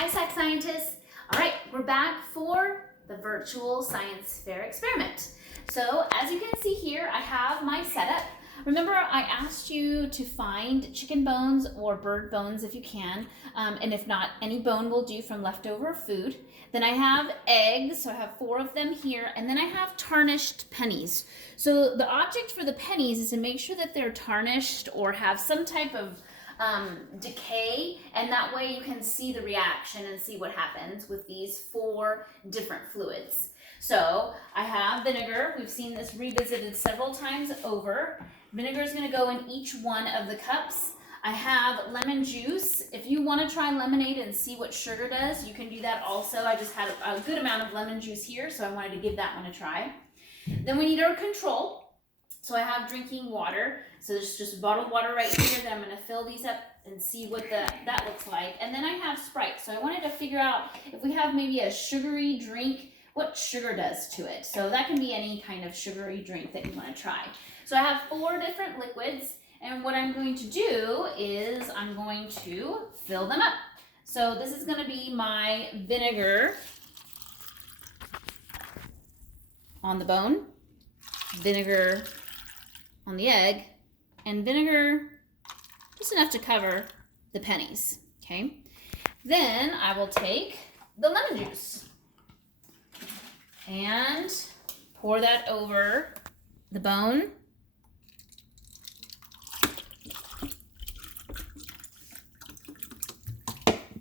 Hi, Sac Scientists. All right, we're back for the virtual science fair experiment. So as you can see here, I have my setup. Remember, I asked you to find chicken bones or bird bones if you can, and if not, any bone will do from leftover food. Then I have eggs, so I have 4 of them here, and then I have tarnished pennies. So the object for the pennies is to make sure that they're tarnished or have some type of decay, and that way you can see the reaction and see what happens with these 4 different fluids. So I have vinegar. We've seen this revisited several times over. Vinegar is going to go in each one of the cups. I have lemon juice. If you want to try lemonade and see what sugar does, you can do that also. I just had a good amount of lemon juice here, so I wanted to give that one a try. Then we need our control. So I have drinking water. So there's just bottled water right here that I'm going to fill these up and see what that looks like. And then I have Sprite. So I wanted to figure out if we have maybe a sugary drink, what sugar does to it. So that can be any kind of sugary drink that you want to try. So I have 4 different liquids. And what I'm going to do is I'm going to fill them up. So this is going to be my vinegar on the bone, vinegar on the egg, and vinegar just enough to cover the pennies, okay? Then I will take the lemon juice and pour that over the bone.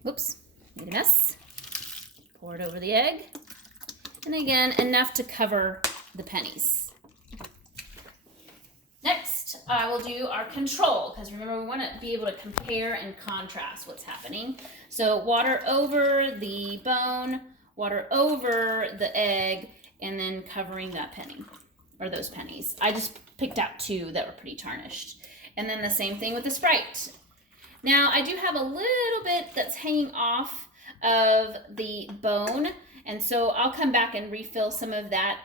Whoops, made a mess. Pour it over the egg. And again, enough to cover the pennies. Next, I will do our control, because remember, we want to be able to compare and contrast what's happening. So water over the bone, water over the egg, and then covering that penny, or those pennies. I just picked out 2 that were pretty tarnished. And then the same thing with the Sprite. Now, I do have a little bit that's hanging off of the bone, and so I'll come back and refill some of that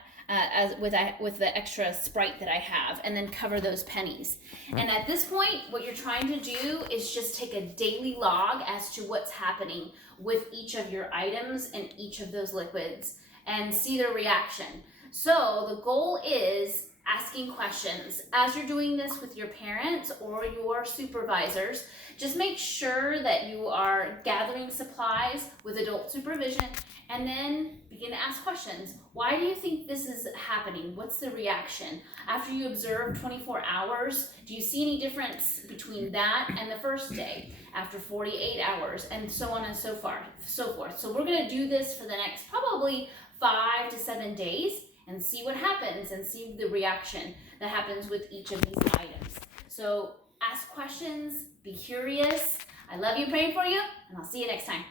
with the extra Sprite that I have, and then cover those pennies. And at this point, what you're trying to do is just take a daily log as to what's happening with each of your items and each of those liquids and see their reaction. So the goal is asking questions. As you're doing this with your parents or your supervisors, just make sure that you are gathering supplies with adult supervision, and then begin to ask questions. Why do you think this is happening? What's the reaction? After you observe 24 hours, do you see any difference between that and the first day? After 48 hours, and so on and so forth. So we're going to do this for the next probably 5 to 7 days and see what happens and see the reaction that happens with each of these items. So ask questions, be curious. I love you, praying for you, and I'll see you next time.